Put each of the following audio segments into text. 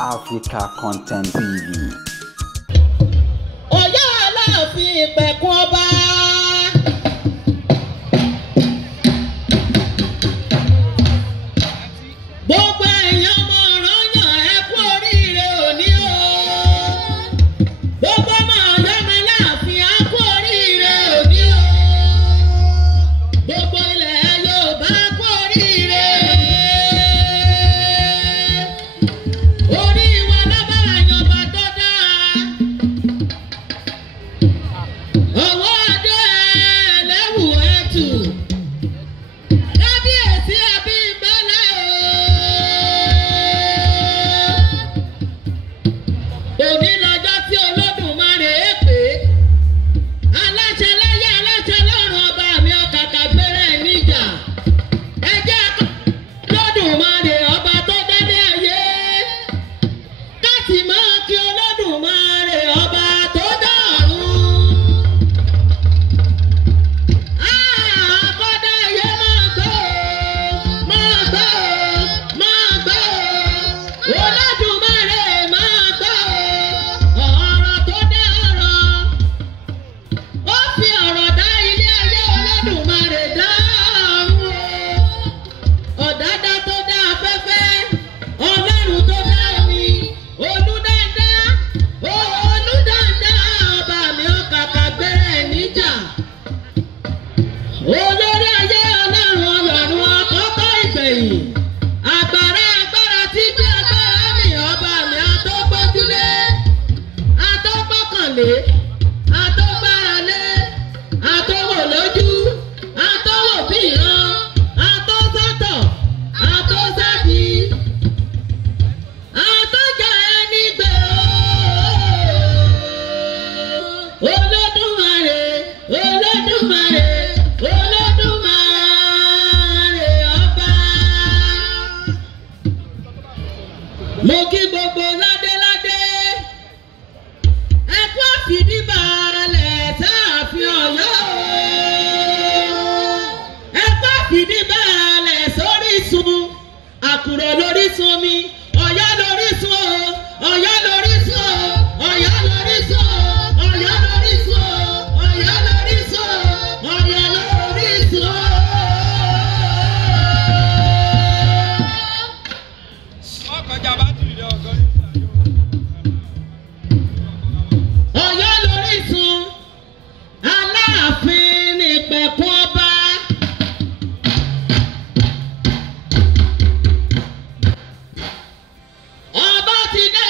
Africa Content TV. Ọ̀yọ́ Aláàfin ìpẹ̀kun ọba. Gbogbo èèyàn ọmọ Ọ̀rànyàn ẹ kú oríire òní o. Gbogbo ọmọ Ọ̀yọ́ mi láàfin á kú oríire òní o. Gbogbo ilẹ̀ Yorùbá kú oríire. Orí wa lábá àyànbá tó dáa. Ọwọ́ adé ẹlẹ́wù ẹ̀tù. Kábíyèsí Abímbọ́lá o. Òní lọ́jọ́ tí Olódùmarè é pè é. Aláṣẹ láyé aláṣẹ lọ́run ọba mi ọ̀kàkà gbére níjà. Ẹ jẹ́ Olódùmarè ọba tó délé ayé. Káàtì máa kí Olódùmarè ọba tó dọ̀run. Àkọ́dá ayé máa gbọ́ o, máa gbọ́ o, máa gbọ́ o. Olódùmarè máa gbọ́ o. Ọ̀rọ̀ tó dá ọ̀rọ̀. Ó fi ọ̀rọ̀ dá ilé ayé Olódùmarè dá ọ̀run o. Ọ̀dádá tó dá afẹ́fẹ́. Ọlọ́run tó dá omi. Olúdáńdá. Olúdáńdá ọba mi ọ̀kàkà gbére níjà. Olórí ayé Ọlọ́run ọlọ́run àkọ́kọ́ ìgbẹ̀yìn. Agbára tí gbé agbára mi ọba mi àtọ́gbójúlé. Àtọ́gbọ́kànlé. Àtọ́gbáralé. Àtọ́wò lójú. Àtọ́wò bí ìran. Àtọ́sọ́tọ̀. Àtọ́sádì. Àtọ́jà ẹni gbé o. Olódùmarè. Olódùmarè. Olódùmarè ọba. Mo kí gbogbo ládéládé. Ẹ kú àfìdíbalẹ̀ sáàfin Ọ̀yọ́ o. Ẹ kú àfìdíbalẹ̀ sórísun. Àkùrọ̀ lórísun mi. Ọ̀yọ́ lórísun o. Ọ̀yọ́ lórísun o. Ọ̀yọ́ lórísun o. Ọ̀yọ́ lórísun o. Ọ̀yọ́ lórísun o. Ọ̀yọ́ lórísun o. Ọ̀yọ́ lórísun. Aláàfin ní ìpẹ̀kun ọba. Ọba ti dé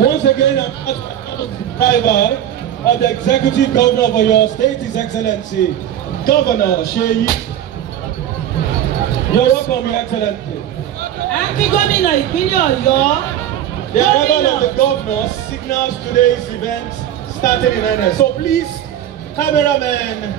Once again, driver of the Executive Governor for your state, His Excellency, Governor Sheyi. You're welcome, Your Excellency. The arrival of the governor signals today's event starting in earnest. So please, cameramen,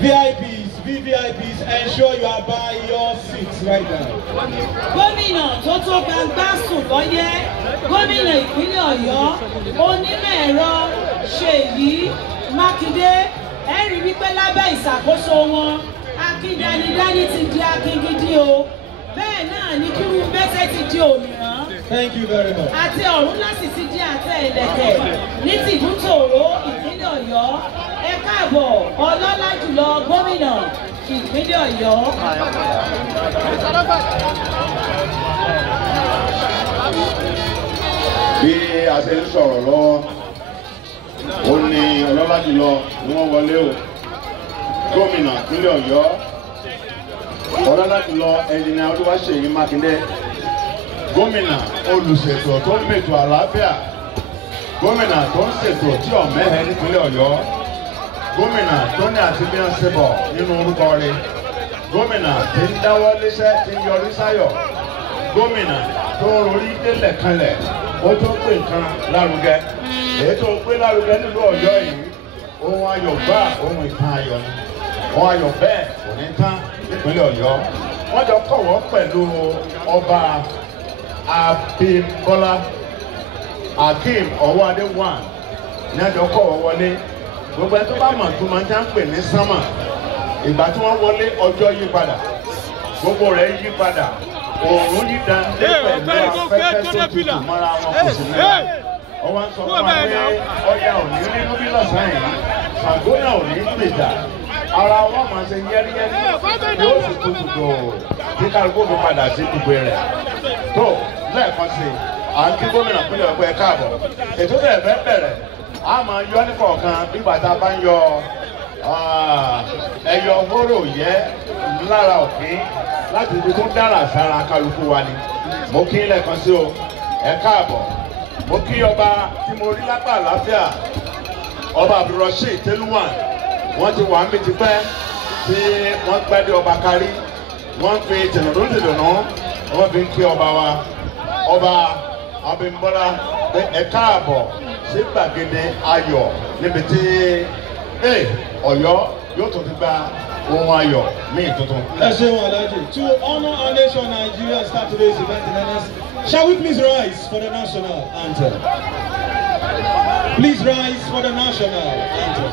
VIPs, VVIPs, ensure you are by your seats right now. Gómìnà tó tó gbangba sùn lọ́yẹ́, gómìnà ìpínlẹ̀ Ọ̀yọ́, onímọ̀ ẹ̀rọ Ṣèyí Mákindé, ẹ rí wípé lábẹ́ ìṣàkóso wọn, akíndánidání ti di akíngídí o. Bẹ́ẹ̀ náà ni Kúrúnbẹ́sẹ̀ ti di òmìrán. Thank you very much. Àti Ọ̀rúnlásì ti di àtẹ ìlẹ̀kẹ̀ ní tìbútòrò ìpínlẹ̀ Ọ̀yọ́. Ẹ káàbọ̀ ọlọ́lá jùlọ gómìnà ìpínlẹ̀ Ọ̀yọ́. Bí a ṣe ń sọ̀rọ̀ lọ́wọ́, ó ní ọlọ́lá jùlọ ni wọ́n wọlé o. Gómìnà ìpínlẹ̀ Ọ̀yọ́, ọlọ́lá jùlọ ẹnjìnìà Olúwaṣèyí Mákindé. Gómìnà olùṣètò tó ń mètò àlàáfíà. Gómìnà tó ń ṣètò tí ọ̀mẹ́hẹ nípínlẹ̀ Ọ̀yọ́. Gómìnà tó ní àti bí wọ́n ṣe bọ̀ nínú orúkọ rẹ̀. Gómìnà tí ń dáwọ́ léṣẹ́ tí ń yọrí sáyọ̀. Gómìnà tó ń rorí délẹ̀ kanlẹ̀ ó tó gbé nǹkan lárugẹ. Èyí tó gbé lárugẹ nílùú Ọ̀yọ́ yìí, ohun ayọ̀ gbà ohun ìtàn ayọ̀ ni. Ohun ayọ̀ bẹ́ẹ̀ kò ní tán nípínlẹ̀ Ọ̀yọ́. Wọ́n jọ kọ̀wọ́ pẹ̀lú ọba Abímbọ́lá Akeem Ọwọ́adé one ní àjọ kọ̀wọ́ wọlé. Gbogbo ẹ tó bá mọ̀ tó máa ń tán pè ní sánmà. Ìgbà tí wọ́n wọlé ọjọ́ yí padà. Gbogbo rẹ̀ yí padà. Òòrùn yí dáńdé pẹ̀lú afẹ́fẹ́ tó tutù mọ́ra wọn kò sí nílẹ̀. Ọwọ́ ń sọ fún wa pé Ọya ò ní rínú bí lọ́sàn-án yìí. Ṣàngó náà ò ní gbèjà. Ara wọn máa ṣe yẹ́rìyẹ́rì yóò sì tutù dòò kí kálukú fi padà sí ibùgbé rẹ̀. Tó lẹ́ẹ̀kan sí i, à ń kí gómìnà pínlẹ̀ Ọ̀yọ́ ẹ káàbọ̀. Ètò tẹ̀ fẹ́ bẹ̀rẹ̀, a máa yọ ní kọ̀ọ̀kan bí bàtà bá ń yọ ẹyọ hóró yẹ lára òfin láti ibi tó dára sára kálukú wa ni. Mo kí lẹ́ẹ̀kan sí o, ẹ káàbọ̀. Mo kí ọba tí mo rí lápá àlàáfíà, ọba Abdulrasheed Tẹ́lúwàn. Wọ́n ti wà ń bí tipẹ́ tí wọ́n gbẹ́dẹ́ ọba kárí. Wọ́n fi tìǹdùn-tìǹdùn wọ́n fi ń kí ọba wa. Ọba Abímbọ́lá pé ẹ káàbọ̀ sí gbàgede ayọ̀ níbi tí Ọ̀yọ́ yóò tún ti gba ohun ayọ̀ ní ìtuntun. To honor our nation, Nigeria, and start today's event in earnest, shall we please rise for the national anthem? Please rise for the national anthem.